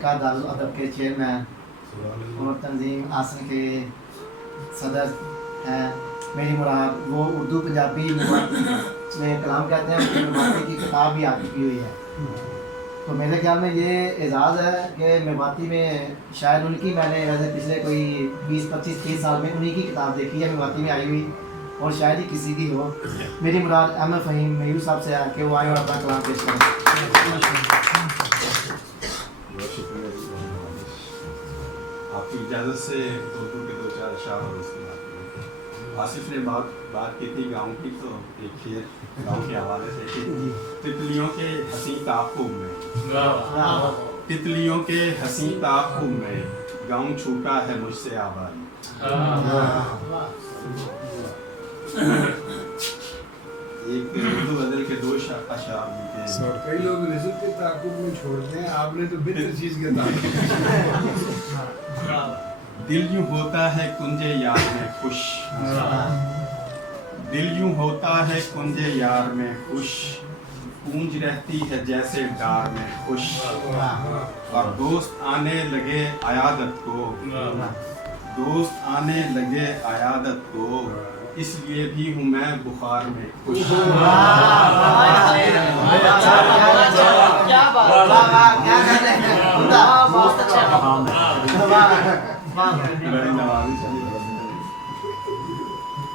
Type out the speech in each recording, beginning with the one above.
हल्का दारुल अदब के चेयरमैन और तंजीम आसन के सदर हैं। मेरी मुराद वो उर्दू पंजाबी में कलाम कहते हैं, उनकी मेवाती की किताब भी आ चुकी हुई है। तो मेरे ख्याल में ये एजाज़ है कि मेवाती में शायद उनकी मैंने वैसे पिछले कोई 20-25-30 साल में उन्हीं की किताब देखी है मेवाती में आई हुई, और शायद ही किसी की हो। मेरी मुराद अहमद फ़हीम मयूर साहब से है कि वो आए और अपना कलाम पेश करें। आपकी इजाज़त से उर्दू के 2-4 अशार और उसकी बात करें। आसिफ ने बात की थी गाँव की, तो एक शेर गाँव के हवाले से कि तितलियों के हंसी ताक़ुब में, तितलियों के हंसी ताक़ुब में गाँव छूटा है मुझसे आबाद। एक उर्दू बदल के 2 अशार भी थे। कई लोग रिज़्क़ के ताक़ुब में छोड़ते हैं, आपने तो बेहतर चीज़ के ताक़ुब। दिल यूं होता है कुंजे यार में खुश, दिल यूं होता है कुंजे यार में खुश, गूंज रहती है जैसे डार में खुश, और दोस्त आने लगे आयादत को, दोस्त आने लगे आयादत को, इसलिए भी हूँ मैं बुखार में खुश।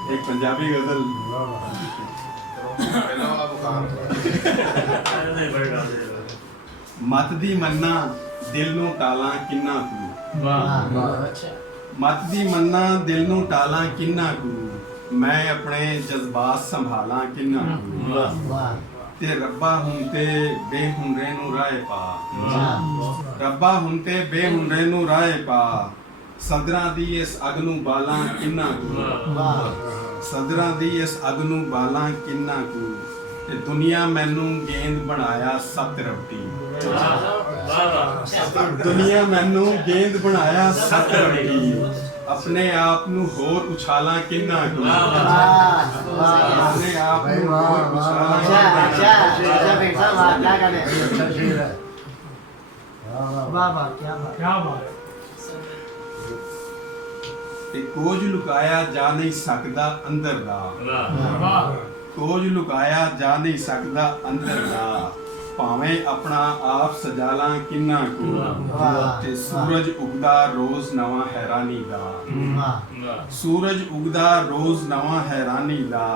एक पंजाबी गजल मत दी मन्ना दिल नू टाला किन्ना कू, मत दी मन्ना दिल नू टाला किन्ना कू, मैं अपने जज्बात संभाला किन्ना कू, ते रब्बा हुंते बेहुनरे नू राय पा, रब्बा हुंते बेहुनरे नू राय पा, सदरां दी इस अग नू बाला किन्ना कू, सदरां दी इस अग नू बाला किन्ना कू, ते दुनिया मैनू गेंद बनाया सत रबटी, दुनिया मैनू गेंद बनाया सत रबटी, अपने आप नू होर उछाला किन्ना कू, अपने आप नू होर उछाला ते कोज लुकाया जा नहीं सकदा अंदर दा, कोज लुकाया जा नहीं सकदा अंदर दा, भावें अपना आप सजाला किन्ना कू, ते सूरज उगदा रोज नवा हैरानी दा, सूरज उगदा रोज नवा हैरानी दा,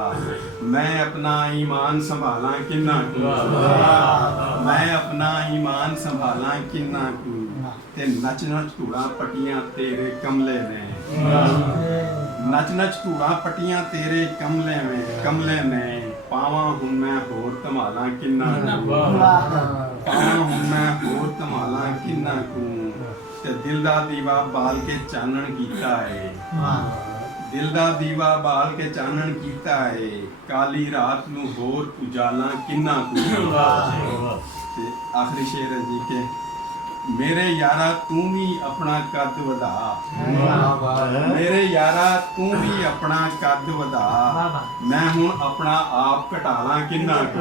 मैं अपना ईमान संभाला किन्ना कू, मैं अपना ईमान संभाला किन्ना कू, ते नच नच धूड़ा पटियां तेरे कमले ने, नच नच धूड़ा पटियां तेरे कमले में, पावा हूं मैं होर धमाला किन्ना कू, पावा हूं मैं होर धमाला किन्ना कू, ते दिल दा दीवा बाल के चानन कीता है, दिल दा दीवा बाल के चानन कीता है, काली रात नू होर उजाला किन्ना कू। ते आखिरी शेर है जी के मेरे यारा तू भी अपना कद वधा, मेरे यारा तू भी अपना कद वधा, मैं हूं अपना आप घटाला किन्ना कू,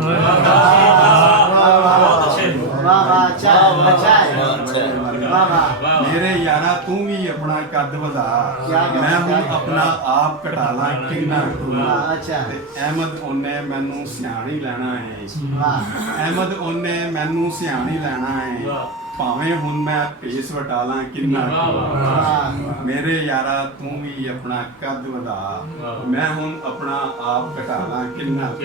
मेरे यारा तू भी अपना कद वधा, मैं हूं अपना आप घटाला किन्ना कू। अहमद ओने मैनू सियाणी लेना है, अहमद ओने मैनू सियाणी लेना है, भावें हुण मैं पेस वटाला किन्ना कू, मेरे यारा तू भी अपना कद वधा, मैं हुण अपना आप घटाला किन्ना कू।